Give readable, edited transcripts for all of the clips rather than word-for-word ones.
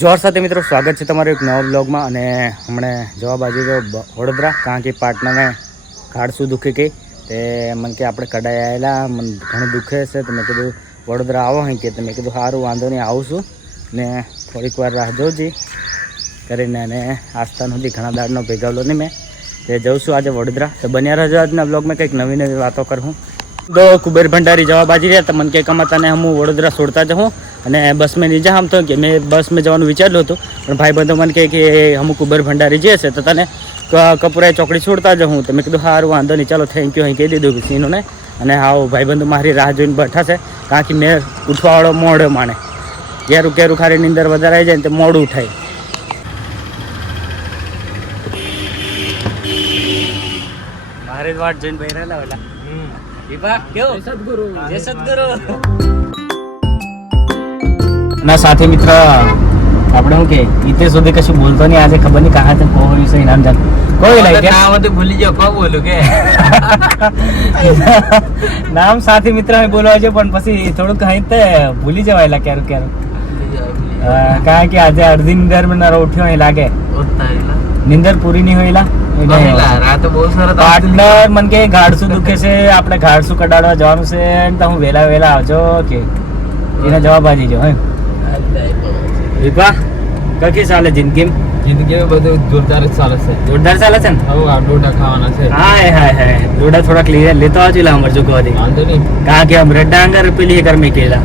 જોર સાથે મિત્રો સ્વાગત છે તમારું એક નવા બ્લોગમાં. અને હમણે જવા બાજુ જો વડોદરા કારણ કે પાટનાને ઘાડ શું દુખે કે તે મને કે આપણે કડાઈ આવેલા મને ઘણું દુખે છે તો મેં કીધું વડોદરા આવો હોય કે તો મેં કીધું સારું વાંધો નહીં આવું છું ને થોડીક વાર રાહ જોજી કરીને અને આસ્થાન સુધી ઘણા દાડનો ભેગાવલો નહીં મેં તે જઉં છું આજે વડોદરા. તો બન્યા રહેજો આજના બ્લોગમાં કંઈક નવી નવી વાતો કરું. તો કુબેર ભંડારી જવા બાજી રહ્યા તો મને કે કમાતાને હું વડોદરા છોડતા જાઉં અને બસ મેં નીચે આમ તો કે મેં બસ મેં જવાનું વિચાર્યું હતું પણ ભાઈ બંધો મને કહે કે અમુક કુબેર ભંડારી જે છે તો તને કપૂરાએ ચોકડી છોડતા જાઉં તો મેં કીધું સારું વાંધો નહીં ચાલો થેન્ક યુ અહીં કહી દીધું સીનોને. અને હા ભાઈ બંધુ મારી રાહ જોઈને બેઠા છે કારણ કે મેં ઉઠવાવાળો મોડો માણે ઘેરું કેરું ખારીની અંદર વધારે આવી જાય ને તો મોડું ઉઠાય. મારે વાટ જોઈને ભાઈ રહેલા ઓલા ના સાથી મિત્ર આપણે શું કે ઇતે સુધી કશું બોલતો નહીં આજે ખબર નહીં કહા છે કોઈ છે નામ જાન કોઈ લાગે નામ તો ભૂલી જાવ કો બોલું કે નામ સાથી મિત્ર અમે બોલવા છે પણ પછી થોડુંક અહીં તે ભૂલી જવાયેલા ક્યારેક ક્યારેક કારણ કે આજે અડધી નીંદર માં નરો ઉઠ્યો અહીં લાગે નીંદર પૂરી નહીં હોયેલા પાર્ટનર મને કે ગાડસું દુખે છે આપણે ગાડસું કઢાડવા જવાનું છે તો હું વેલા આવજો કે એનો જવાબ આપી જો હે વિપા કકી ચાલે જિંદગીમાં બધું જોરદાર ચાલે છે ને હવે ડોડા ખાવાના છે હાય ડોડા થોડા ક્લિયર લેતો આવજો લા અમર જો કહો દે વાંધો નહીં કારણ કે હમ રેડા આંગર પેલી કર મે કેલા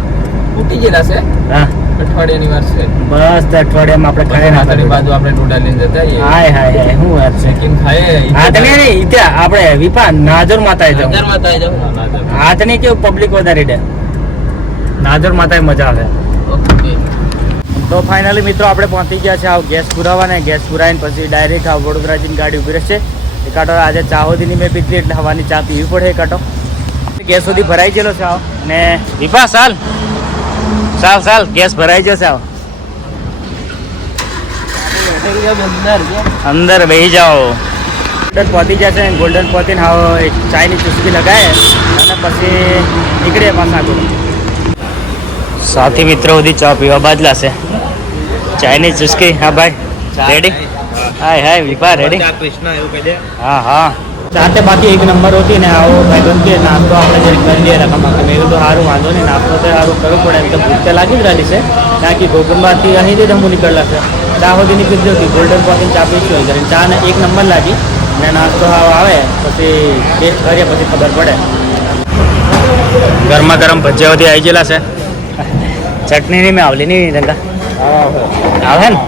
ફૂટી ગયેલા છે હા અઠવાડિયાની વાર છે બસ તો અઠવાડિયામાં આપણે ખાઈ નાખવાની બાજુ આપણે ડોડા લઈને જતા આવીએ હાય હું વાત છે કેમ ખાય હા તને નહીં ઇતે આપણે વિપા નાજર માતાએ જાવ હા તને કેવું પબ્લિક વધારે ડે નાજર માતાએ મજા આવે. ઓકે તો ફાઇનલી મિત્રો આપણે પહોંચી ગયા છે આ ગેસ પુરાવાને ગેસ પુરાવીને પછી ડાયરેક્ટ આ વડોદરા જઈને ગાડી ઉભી રહેશે. એ કાંટો આજે ચા સુધીની મેં પીધી એટલે હવાની ચા પીવી પડે. એ કાંટો ગેસ સુધી ભરાઈ ગયેલો છે આવ અને વિપા ચાલ ગેસ ભરાઈ જશે આવ અંદર બેસી જાઓ. ગોલ્ડન પહોંચી જશે ગોલ્ડન પહોંચીને હાવ ચાયની ચુસ્કી લગાવે અને પછી નીકળીએ પાછા આગળ. સાથી મિત્રો સુધી ચા પીવા બાજલા છે ચાયની ચુસ્કી. હા ભાઈ રેડી હાય વિપા રેડી હા સાથે બાકી એક નંબર હોતી ને આવો ભાઈ બંધ કે નાસ્તો આપણે જરીક કરી લઈએ રકમ મેં કીધું સારું વાંધો નહીં નાસ્તો તો સારું કરવું પડે એમ તો ભૂખ તો લાગી જ રહેલી છે કારણ કે ગોગંબાથી અહીંથી જ હું નીકળેલા છે ચા સુધી નીકળી હતી ગોલ્ડન પહોંચીને ચા પીશું હોય કરીને ચા ને એક નંબર લાગી ને નાસ્તો આવે પછી ટેસ્ટ કરીએ પછી ખબર પડે. ગરમા ગરમ ભજીયાઓથી આવી ગયેલા છે. ચટણી નહીં મેં આવલી નહીં ધંધા આવે ને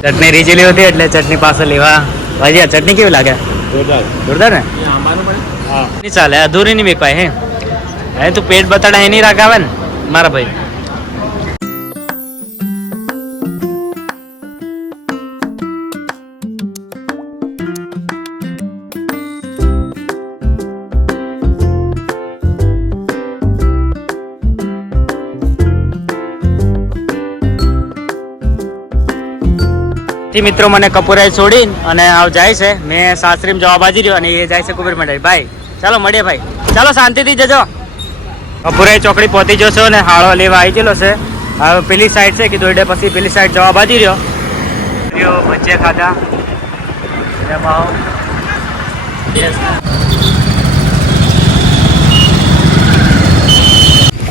ચટણી રીચેલી હતી એટલે ચટણી પાસે લેવા ભજીયા. ચટણી કેવી લાગે? જોરદાર ને હા નહીં ચાલે અધૂરી નહીં મેં પાય હે તું પેટ બતાડા એ નહીં રાખાવે ને મારા ભાઈ. મિત્રો મને કપૂરાએ છોડીને અને આવ જાય છે મેં સાસરીમાં જવા બાજી રહ્યો અને એ જાય છે કુબેર મંડળ. ભાઈ ચાલો મળીએ ભાઈ ચાલો શાંતિથી જજો. કપૂરાએ ચોકડી પહોંચી જશો ને હાળો લેવા આવી ગયેલો છે. હવે પેલી સાઈડ છે કે દોડે પછી પેલી સાઈડ જવા બાજી રહ્યો ભજીયા ખાધા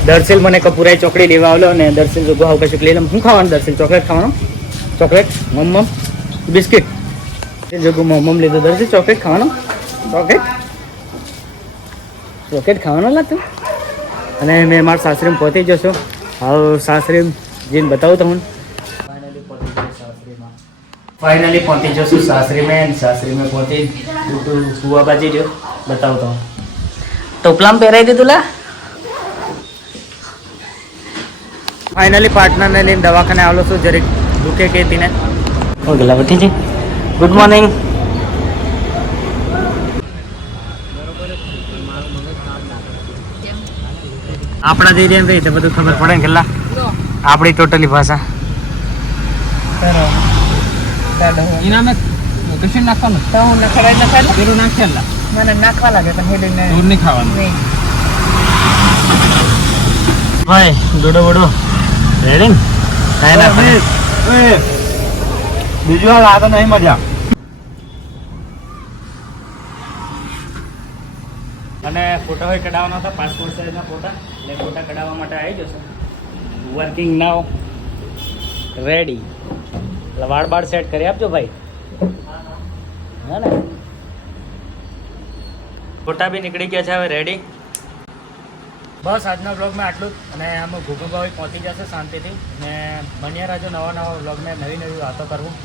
દર્શિલ મને કપૂરાએ ચોકડી લેવા આવ્યો ને દર્શિલ જો ભાવ કશું લઈ લે. શું ખાવાનું દર્શિલ? ચોકલેટ ખાવાનું? ચોકલેટ મમ બિસ્કિટ જોગું મમ લીધું દર્શિલ ચોકલેટ ખાવાનો ચોકલેટ ખાવાનો લાગતું. અને મેં મારા સાસરીમાં પહોંચી જશો હવે સાસરીમાં જઈને બતાવું તમને. ફાઇનલી પહોંચી જશું સાસરીમાં પહોંચી સુવા બાજી રહ્યો બતાવું તમને. ટોપલામાં પહેરાવી દીધું લા. ફાઇનલી પાર્ટનરને લઈને દવાખાને આવેલો છું જરીક દુખે કે તીને ગલા બધી જી. Good morning. આપણા જઈ રહ્યા ભાઈ તો બધું ખબર પડે ને કેટલા આપણી ટોટલી ભાષા નાખવા લાગે ભાઈ ડોડો બોડો રેડી ને કાંઈ ના બીજું વાર આ તો નહીં મજા. અને ફોટા હોય કઢાવવાના હતા, પાસપોર્ટ સાઇઝના ફોટા, એટલે ફોટા કઢાવવા માટે આવી જશે. વર્કિંગ નાવ રેડી. એટલે વાળ બાળ સેટ કરી આપજો ભાઈ. હા ને, ફોટા બી નીકળી ગયા છે હવે રેડી. બસ આજના બ્લોગમાં આટલું જ. અને આમાં ભૂગોભાઈ પહોંચી જશે શાંતિથી. ને બન્યા રહેજો નવા નવા બ્લોગમાં, નવી નવી વાતો કરવું.